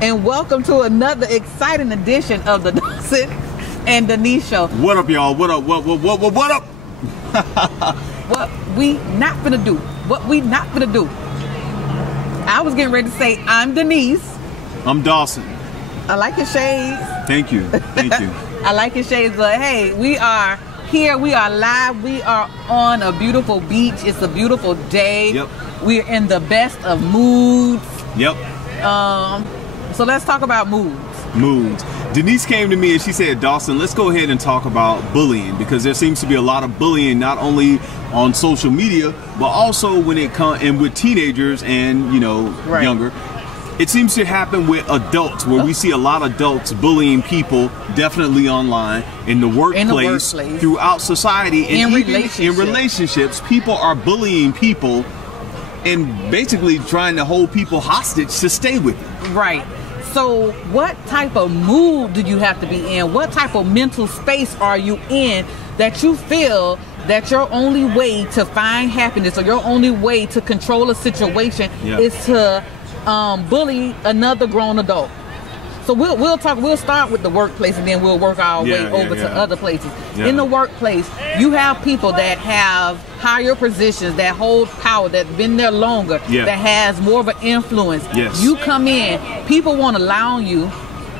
and welcome to another exciting edition of the Dawson and Denise show. What up, y'all? What up? What up? What we not gonna do? What we not gonna do? I was getting ready to say I'm Denise. I'm Dawson. I like your shades. Thank you. Thank you. I like your shades, but hey, we are here. We are live. We are on a beautiful beach. It's a beautiful day. Yep. We're in the best of moods. Yep. So let's talk about moods. Moods. Denise came to me and she said, Dawson, let's go ahead and talk about bullying, because there seems to be a lot of bullying, not only on social media, but also when it comes and with teenagers and, you know, younger. It seems to happen with adults, where we see a lot of adults bullying people, definitely online, in the workplace, throughout society, and even in relationships. People are bullying people and basically trying to hold people hostage to stay with them. Right. So what type of mood do you have to be in? What type of mental space are you in that you feel that your only way to find happiness, or your only way to control a situation, is to bully another grown adult? So we'll start with the workplace, and then we'll work our way over to other places. In the workplace, you have people that have higher positions, that hold power, that's been there longer, that has more of an influence. You come in, people want to lie on you.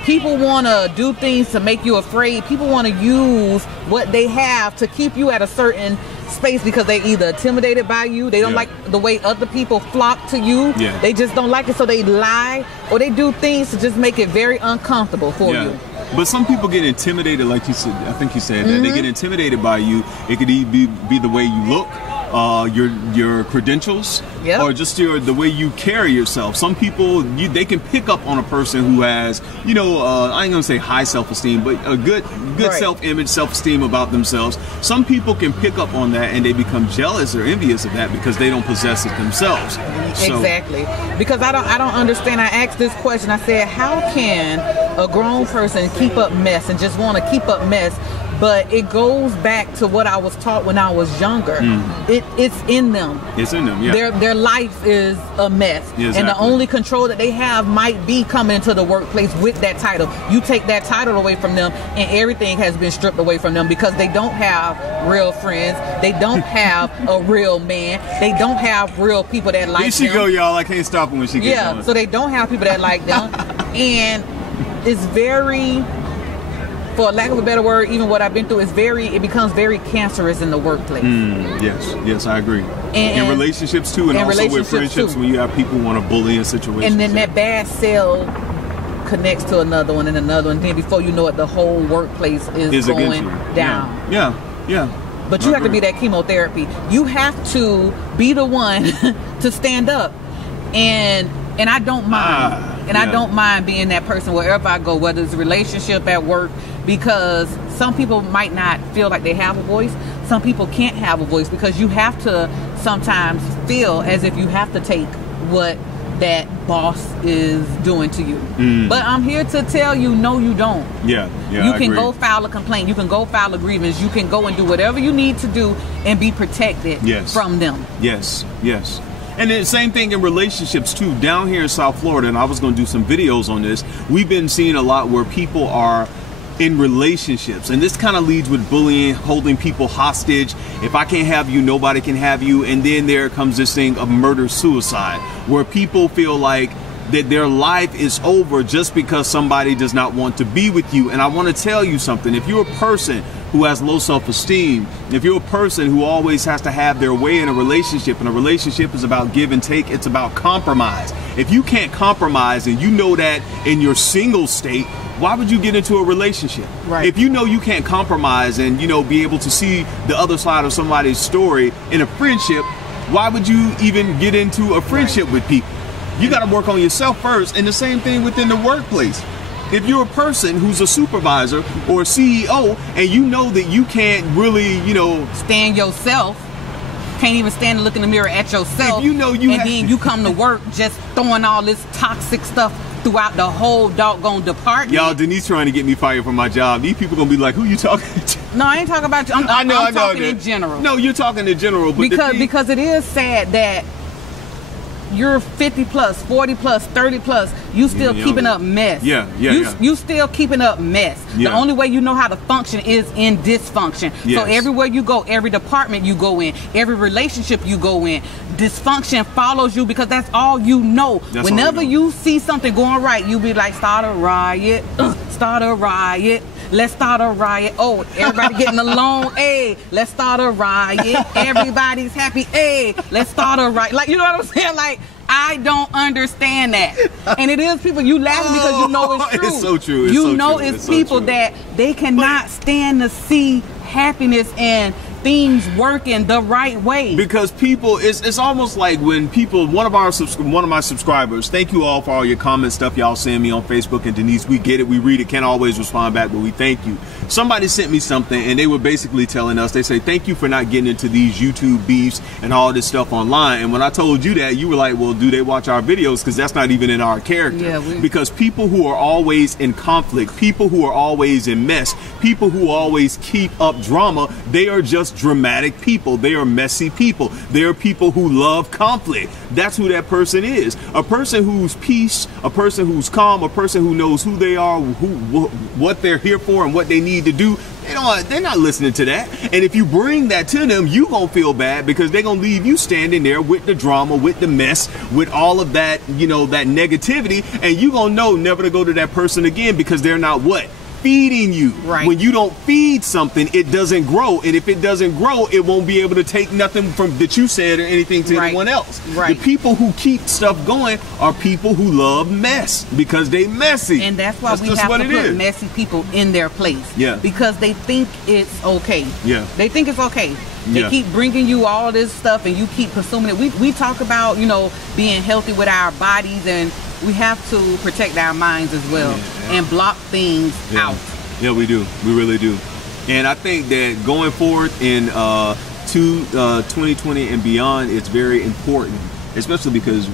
People want to do things to make you afraid. People want to use what they have to keep you at a certain space, because they either intimidated by you, they don't like the way other people flock to you, they just don't like it, so they lie, or they do things to just make it very uncomfortable for you. But some people get intimidated, like you said, I think you said that they get intimidated by you. It could either be the way you look, your credentials, or just the way you carry yourself. Some people, they can pick up on a person who has, you know, I ain't gonna say high self-esteem, but a good self-image, self-esteem about themselves. Some people can pick up on that, and they become jealous or envious of that because they don't possess it themselves. Exactly. Because I don't understand. I asked this question. I said, how can a grown person keep up mess and just want to keep up mess? But it goes back to what I was taught when I was younger. It's in them. It's in them, Their life is a mess. And the only control that they have might be coming into the workplace with that title. You take that title away from them, and everything has been stripped away from them, because they don't have real friends. They don't have a real man. They don't have real people that like them. Here she go, y'all. I can't stop her when she gets going. So they don't have people that like them. And it's very, for lack of a better word, even what I've been through, it becomes very cancerous in the workplace. Yes, I agree. In relationships too, and also with friendships, when you have people who want to bully in situations. And then that bad cell connects to another one and another one. Then before you know it, the whole workplace is going down. Yeah. But you have to be that chemotherapy. You have to be the one to stand up. And I don't mind. I don't mind being that person wherever I go, whether it's a relationship, at work, because some people might not feel like they have a voice. Some people can't have a voice, because you have to sometimes feel as if you have to take what that boss is doing to you. But I'm here to tell you, no, you don't. You can go file a complaint. You can go file a grievance. You can go and do whatever you need to do and be protected from them. Yes. And then same thing in relationships too. Down here in South Florida, and I was going to do some videos on this, we've been seeing a lot where people are in relationships, and this kind of leads with bullying, holding people hostage. If I can't have you, nobody can have you. And then there comes this thing of murder-suicide, where people feel like that their life is over just because somebody does not want to be with you. And I want to tell you something. If you're a person who has low self-esteem, if you're a person who always has to have their way in a relationship, and a relationship is about give and take, it's about compromise. If you can't compromise, and you know that in your single state, why would you get into a relationship? If you know you can't compromise and, you know, be able to see the other side of somebody's story in a friendship, why would you even get into a friendship with people? You got to work on yourself first. And the same thing within the workplace. If you're a person who's a supervisor or a CEO, and you know that you can't really, you know, stand yourself, can't even stand to look in the mirror at yourself, if you know then you come to work just throwing all this toxic stuff throughout the whole doggone department. Y'all, Denise trying to get me fired from my job. These people gonna be like, who you talking to? No, I ain't talking about you. I'm talking in general. No, you're talking in general. But because it is sad that you're 50 plus, 40 plus, 30 plus, you still keeping up mess. You still keeping up mess. The only way you know how to function is in dysfunction. So everywhere you go, every department you go in, every relationship you go in, dysfunction follows you because that's all you know. Whenever you see something going right, you be like, start a riot, start a riot. Let's start a riot. Oh, everybody getting along. Hey, let's start a riot. Everybody's happy. Hey, let's start a riot. Like, you know what I'm saying? Like, I don't understand that. And it is people, you laughing because you know it's true. It's so true. You know it's people that they cannot stand to see happiness and things working the right way. Because people, it's almost like when people, one of my subscribers, thank you all for all your comment stuff y'all send me on Facebook, and Denise, we get it, we read it, can't always respond back, but we thank you. Somebody sent me something and they were basically telling us, they say, thank you for not getting into these YouTube beefs and all this stuff online. And when I told you that, you were like, well, do they watch our videos? Because that's not even in our character. Because people who are always in conflict, people who are always in mess, people who always keep up drama, they are just dramatic people. They are messy people. They are people who love conflict. That's who that person is. A person who's peace, a person who's calm, a person who knows who they are, what they're here for and what they need to do. They're not listening to that. And if you bring that to them, you gonna feel bad because they're gonna leave you standing there with the drama, with the mess, with all of that, you know, that negativity, and you gonna know never to go to that person again because they're not what? Feeding you. When you don't feed something, it doesn't grow, and if it doesn't grow, it won't be able to take nothing from that you said or anything to anyone else. The people who keep stuff going are people who love mess because they messy, and that's why we have to put messy people in their place. Because they think it's okay. They think it's okay. They keep bringing you all this stuff and you keep consuming it. We talk about, you know, being healthy with our bodies, and we have to protect our minds as well and block things out. Yeah, we do. We really do. And I think that going forward in 2020 and beyond, it's very important, especially because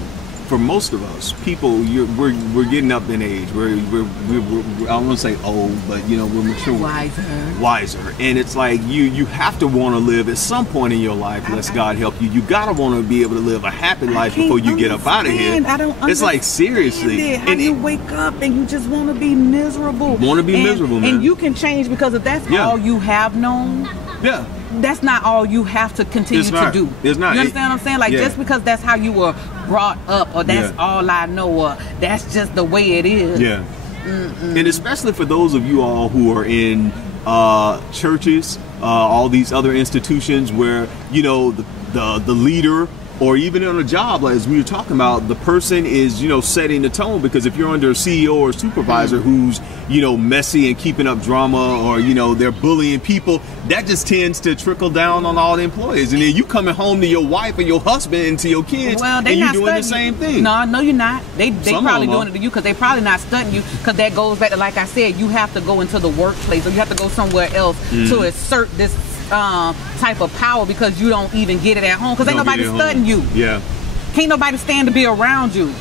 for most of us, people, we're getting up in age. We're I don't want to say old, but you know, we're mature, wiser. And it's like you have to want to live at some point in your life. Unless God help you, you gotta want to be able to live a happy life before you get up out of here. I don't. It's like seriously, how you wake up and you just want to be miserable. Miserable, man. And you can change because if that's all you have known. That's not all you have to continue to do. It's not. You understand what I'm saying? Like, just because that's how you were brought up, or that's all I know, or that's just the way it is. And especially for those of you all who are in churches, all these other institutions where, you know, the leader, or even on a job, like as we were talking about, the person is, you know, setting the tone. Because if you're under a CEO or supervisor who's, you know, messy and keeping up drama, or, you know, they're bullying people, that just tends to trickle down on all the employees. And then you coming home to your wife and your husband and to your kids, and you're doing the same thing. No, you're not. They probably doing it to you because they probably not studying you, because that goes back to, like I said, you have to go into the workplace, or you have to go somewhere else to assert this type of power, because you don't even get it at home, because ain't nobody studying you. Can't nobody stand to be around you.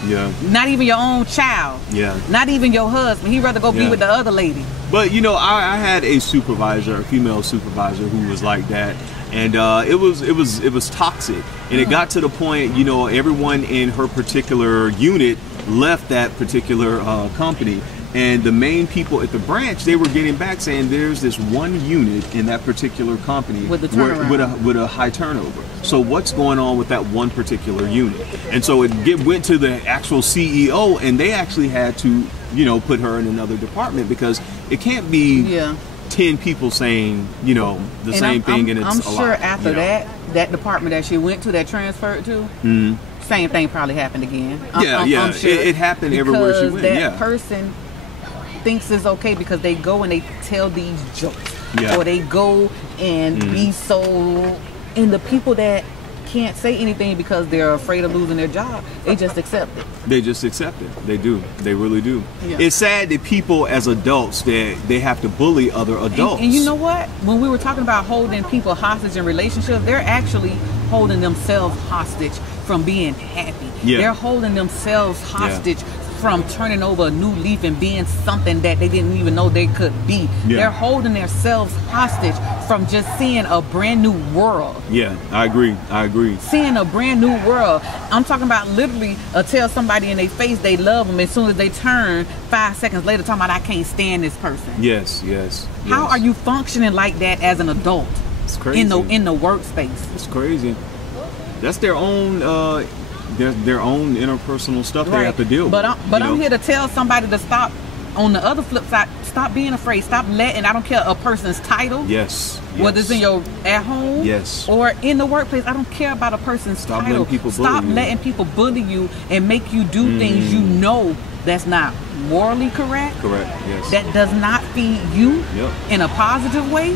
Not even your own child. Not even your husband. He'd rather go be with the other lady. But you know, I had a supervisor, a female supervisor, who was like that, and it was toxic, and it got to the point, you know, everyone in her particular unit left that particular company. And the main people at the branch, they were getting back saying there's this one unit in that particular company with a high turnover. So what's going on with that one particular unit? And so it went to the actual CEO, and they actually had to, you know, put her in another department, because it can't be 10 people saying, you know, the same thing, and it's I'm sure after that department that she went to, that transferred to, same thing probably happened again. I'm sure it happened everywhere she went. That person thinks it's okay because they go and they tell these jokes, or they go and be so, and the people that can't say anything because they're afraid of losing their job, they just accept it. They just accept it. They do. They really do. It's sad that people as adults, that they have to bully other adults. And you know what? When we were talking about holding people hostage in relationships, they're actually holding themselves hostage from being happy. Yeah. They're holding themselves hostage from turning over a new leaf and being something that they didn't even know they could be. Yeah. They're holding themselves hostage from just seeing a brand new world. Yeah, I agree. I agree. Seeing a brand new world. I'm talking about literally tell somebody in their face they love them as soon as they turn 5 seconds later talking about I can't stand this person. Yes, yes. How are you functioning like that as an adult? It's crazy. In the workspace. It's crazy. That's their own their own interpersonal stuff they have to deal with. But I'm here to tell somebody to stop. On the other flip side, stop being afraid. Stop letting, I don't care a person's title. Yes. Whether it's in your at home. Yes. Or in the workplace. I don't care about a person's Stop title. letting people bully Stop you. letting people bully you and make you do things you know that's not morally correct. Correct. Yes. That does not feed you in a positive way.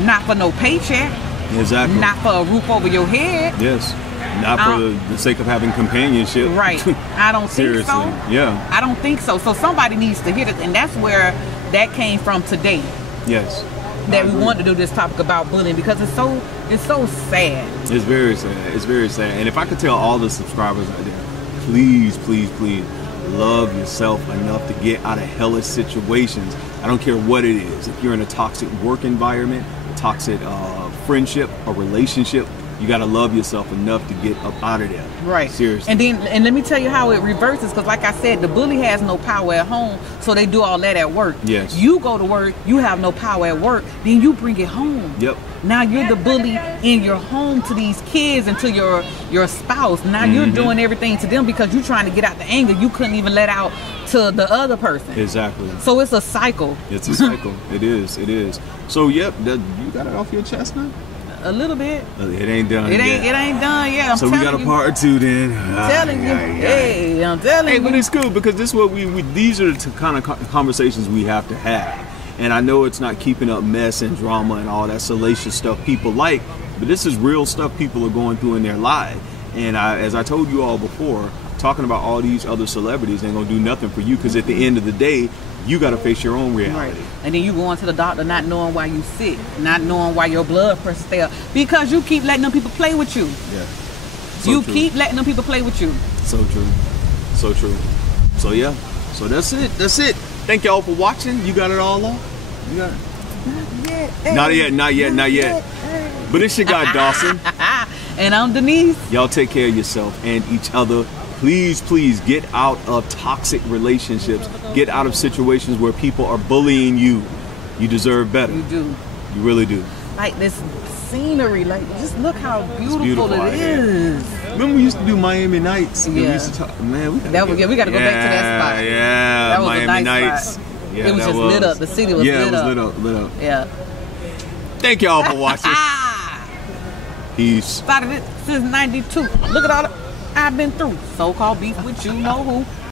Not for no paycheck. Exactly. Not for a roof over your head. Yes. Not for the sake of having companionship. Right. I don't think so. Yeah. I don't think so. So somebody needs to hear it. And that's where that came from today. Yes. That we wanted to do this topic about bullying because it's so sad. It's very sad. It's very sad. And if I could tell all the subscribers out there, please, please, please love yourself enough to get out of hellish situations. I don't care what it is. If you're in a toxic work environment, a toxic friendship, a relationship, you got to love yourself enough to get up out of there. Right. Seriously. And let me tell you how it reverses, because like I said, the bully has no power at home, so they do all that at work. Yes. You go to work, you have no power at work, then you bring it home. Yep. Now you're the bully in your home to these kids and to your spouse. Now you're doing everything to them because you're trying to get out the anger you couldn't even let out to the other person. Exactly. So it's a cycle. It's a cycle. It is. It is. So you got it off your chest now? A little bit. It ain't done It yet. ain't done yet. So we got a part 2 then. I'm telling you. Hey, I'm telling you. But it's good because this is what these are the kind of conversations we have to have. And I know it's not keeping up mess and drama and all that salacious stuff people like, but this is real stuff people are going through in their life. And as I told you all before, talking about all these other celebrities ain't gonna do nothing for you, because at the end of the day, you got to face your own reality. Right. And then you going to the doctor not knowing why you sick, not knowing why your blood pressure stay up, because you keep letting them people play with you. Yeah. So true. Keep letting them people play with you. So true. So true. So yeah. So that's it. That's it. Thank y'all for watching. You got it all off? You got it? Not yet. Not yet. Not yet. But it's your guy Dawson. And I'm Denise. Y'all take care of yourself and each other. Please, please get out of toxic relationships. Get out of situations where people are bullying you. You deserve better. You do. You really do. Like this scenery, like just look how beautiful it is. Remember we used to do Miami Nights? Yeah. We used to talk, man, we gotta we got to go back to that spot. Yeah, that was Miami a nice Nights. spot. Yeah, it was just lit up. The city was lit up. Yeah, it was lit up. Yeah. Thank y'all for watching. Peace. Started it since '92. Look at all I've been through. So-called beef with you know who.